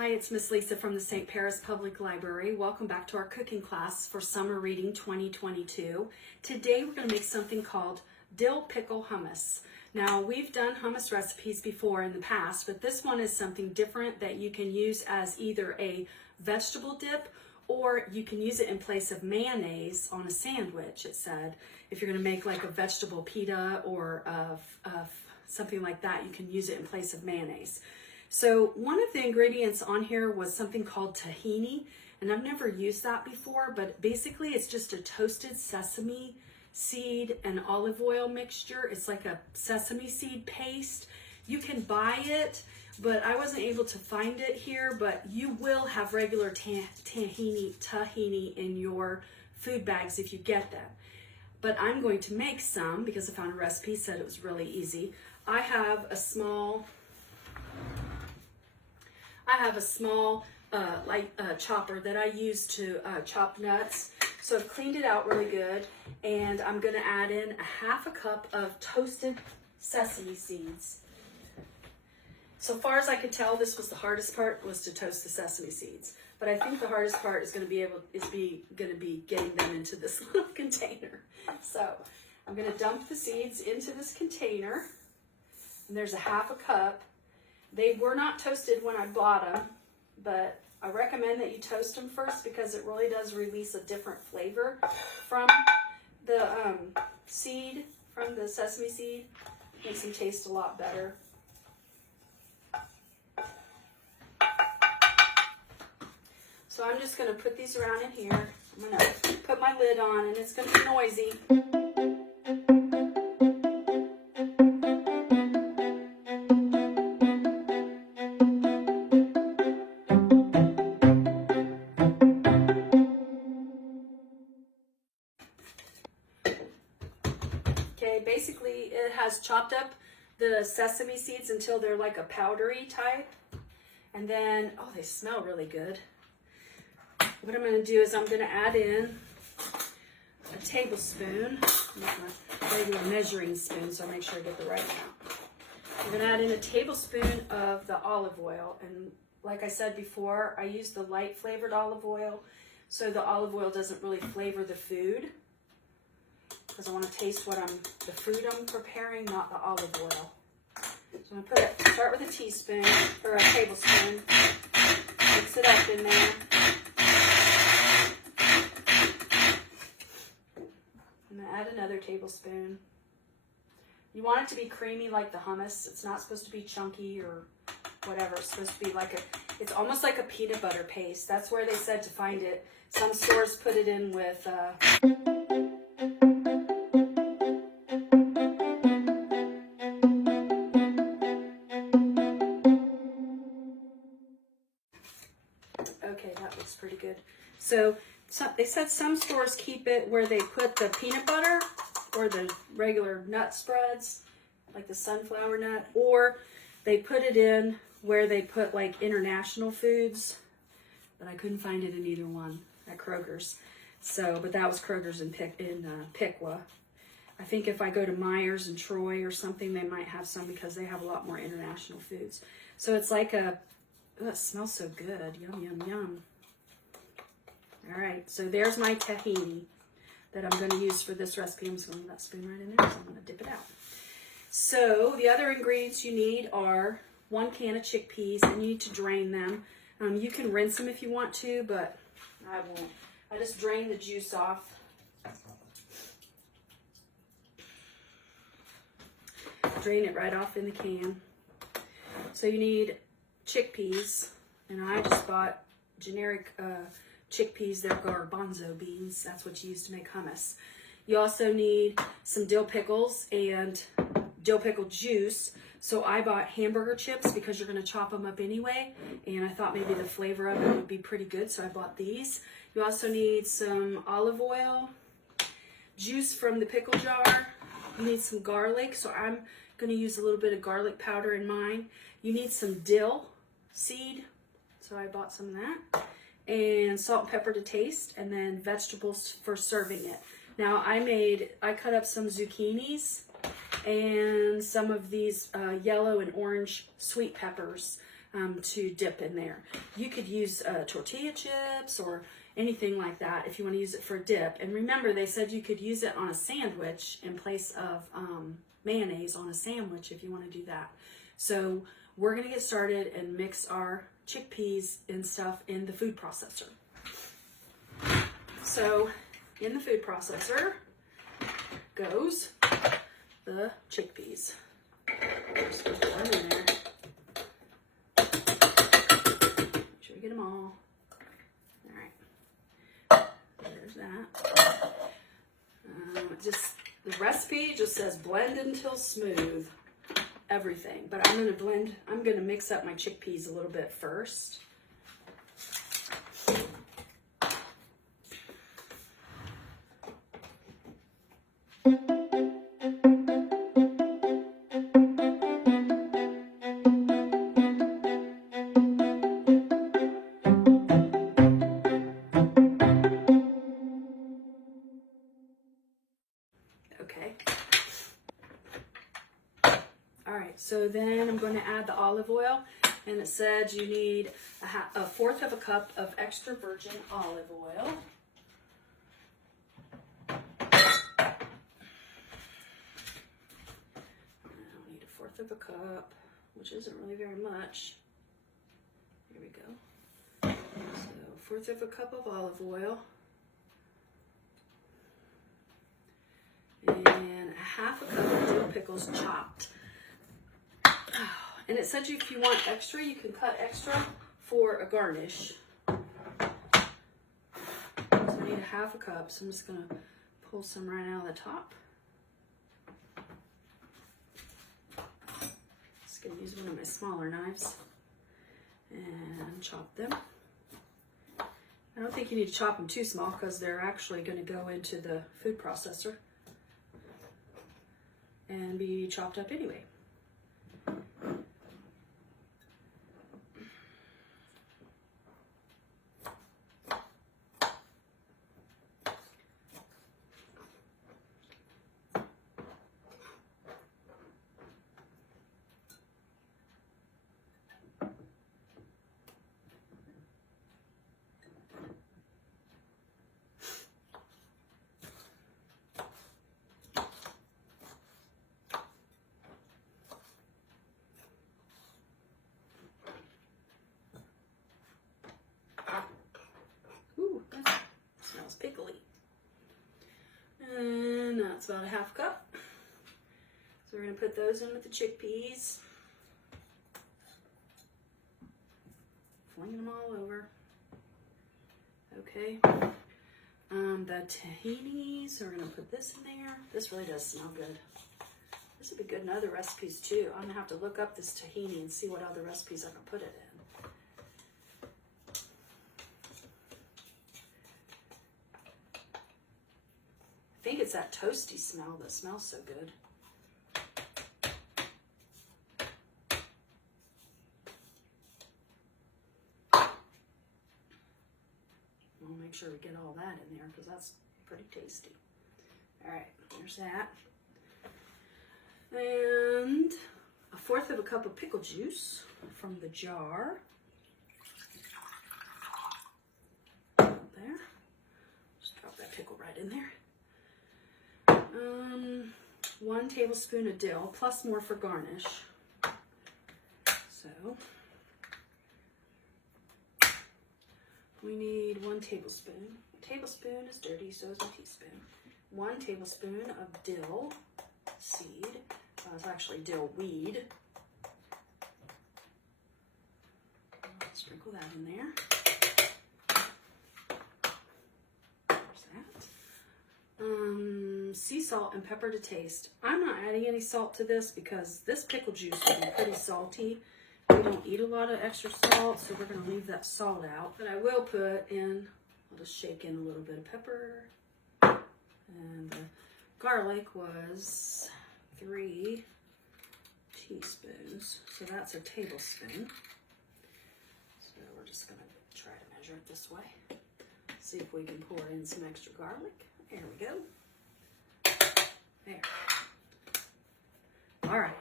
Hi, it's Miss Lisa from the St. Paris Public Library. Welcome back to our cooking class for Summer Reading 2022. Today we're going to make something called dill pickle hummus. Now, we've done hummus recipes before in the past, but this one is something different that you can use as either a vegetable dip or you can use it in place of mayonnaise on a sandwich, it said. If you're going to make like a vegetable pita or something like that, you can use it in place of mayonnaise. So one of the ingredients on here was something called tahini, and I've never used that before, but basically it's just a toasted sesame seed and olive oil mixture. It's like a sesame seed paste. You can buy it, but I wasn't able to find it here, but you will have regular tahini in your food bags if you get them. But I'm going to make some because I found a recipe, said it was really easy. I have a small chopper that I use to chop nuts. So I've cleaned it out really good, and I'm gonna add in a half a cup of toasted sesame seeds. So far as I could tell, this was the hardest part, was to toast the sesame seeds. But I think the hardest part is gonna be getting them into this little container. So I'm gonna dump the seeds into this container, and there's a half a cup. They were not toasted when I bought them, but I recommend that you toast them first because it really does release a different flavor from the seed, from the sesame seed. Makes them taste a lot better. So I'm just gonna put these around in here. I'm gonna put my lid on, and it's gonna be noisy. Okay, basically it has chopped up the sesame seeds until they're like a powdery type. And then, oh, they smell really good. What I'm gonna do is I'm gonna add in a tablespoon. I'm using my regular measuring spoon so I make sure I get the right amount. I'm gonna add in a tablespoon of the olive oil. And like I said before, I use the light flavored olive oil, so the olive oil doesn't really flavor the food, because I want to taste the food I'm preparing, not the olive oil. So I'm gonna start with a teaspoon or a tablespoon, mix it up in there. I'm gonna add another tablespoon. You want it to be creamy like the hummus. It's not supposed to be chunky or whatever. It's supposed to be it's almost like a peanut butter paste. That's where they said to find it. Some stores put it in with okay, that looks pretty good. So they said some stores keep it where they put the peanut butter or the regular nut spreads, like the sunflower nut, or they put it in where they put like international foods, but I couldn't find it in either one at Kroger's. So, but that was Kroger's in Pickwa. I think if I go to Myers and Troy or something, they might have some because they have a lot more international foods. So it's like oh, it smells so good. Yum, yum, yum. All right, so there's my tahini that I'm going to use for this recipe. I'm just going to put that spoon right in there, so I'm going to dip it out. So the other ingredients you need are 1 can of chickpeas, and you need to drain them. You can rinse them if you want to, but I won't. I just drain the juice off. Drain it right off in the can. So you need chickpeas, and I just bought generic chickpeas. They're garbanzo beans. That's what you use to make hummus. You also need some dill pickles and dill pickle juice. So I bought hamburger chips because you're going to chop them up anyway, and I thought maybe the flavor of it would be pretty good, so I bought these. You also need some olive oil, juice from the pickle jar. You need some garlic, so I'm going to use a little bit of garlic powder in mine. You need some dill seed, so I bought some of that, and salt and pepper to taste, and then vegetables for serving it. Now I cut up some zucchinis and some of these yellow and orange sweet peppers. to dip in there. You could use tortilla chips or anything like that if you want to use it for a dip. And remember, they said you could use it on a sandwich in place of mayonnaise on a sandwich if you want to do that. So we're going to get started and mix our chickpeas and stuff in the food processor. So in the food processor goes the chickpeas. Just put one in there. Make sure we get them all. All right. There's that. The recipe just says blend until smooth. Everything, but I'm going to mix up my chickpeas a little bit first. Okay. All right, so then I'm going to add the olive oil, and it said you need a fourth of a cup of extra virgin olive oil. I don't need a fourth of a cup, which isn't really very much. Here we go. So a fourth of a cup of olive oil. And a half a cup of dill pickles chopped. And it said if you want extra, you can cut extra for a garnish. So I need a half a cup, so I'm just going to pull some right out of the top. Just going to use one of my smaller knives and chop them. I don't think you need to chop them too small because they're actually going to go into the food processor and be chopped up anyway. Pickly. And that's about a half cup. So we're going to put those in with the chickpeas. Flinging them all over. Okay. The tahinis, we're going to put this in there. This really does smell good. This would be good in other recipes too. I'm going to have to look up this tahini and see what other recipes I can put it in. I think it's that toasty smell that smells so good. We'll make sure we get all that in there because that's pretty tasty. All right, there's that. And a fourth of a cup of pickle juice from the jar. There. Just drop that pickle right in there. 1 tablespoon of dill, plus more for garnish. So we need 1 tablespoon. A tablespoon is dirty, so is a teaspoon. 1 tablespoon of dill seed. It's actually dill weed. Sprinkle that in there. Sea salt and pepper to taste. I'm not adding any salt to this because this pickle juice will be pretty salty. We don't eat a lot of extra salt, so we're going to leave that salt out. But I will put in, I'll just shake in a little bit of pepper. And the garlic was 3 teaspoons, so that's a tablespoon. So we're just going to try to measure it this way. See if we can pour in some extra garlic. There we go. There. All right.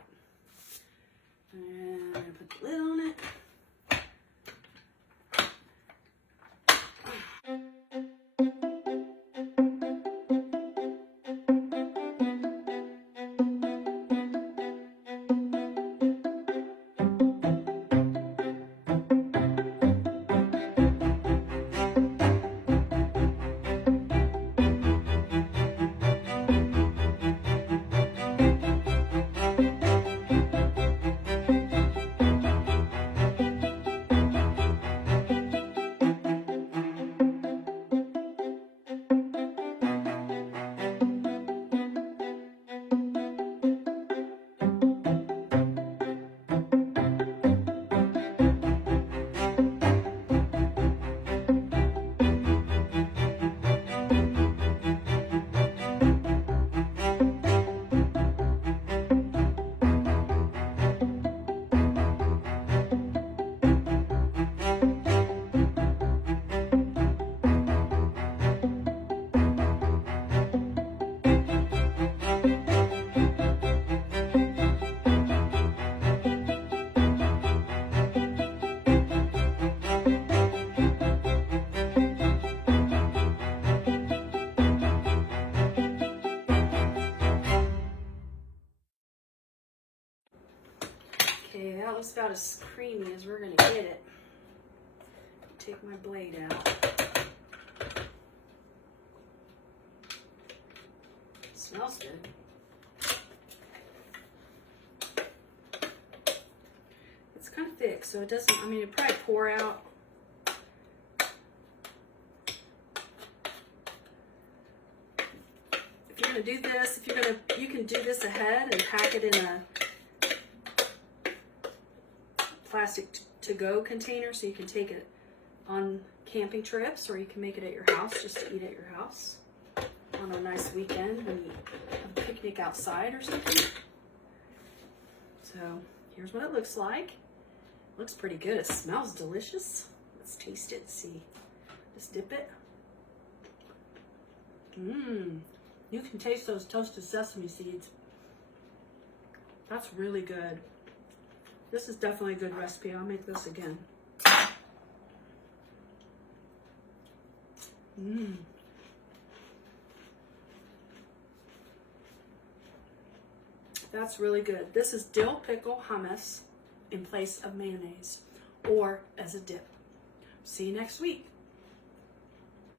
And I'm going to put the lid on it. Okay, that looks about as creamy as we're gonna get it. Take my blade out. Smells good. It's kind of thick, so it doesn't, I mean, it'd probably pour out. If you're gonna do this, you can do this ahead and pack it in a plastic to-go container so you can take it on camping trips, or you can make it at your house just to eat at your house on a nice weekend when you have a picnic outside or something. So here's what it looks like. Looks pretty good. It smells delicious. Let's taste it and see. Just dip it. Mmm. You can taste those toasted sesame seeds. That's really good. This is definitely a good recipe. I'll make this again. Mmm. That's really good. This is dill pickle hummus in place of mayonnaise or as a dip. See you next week.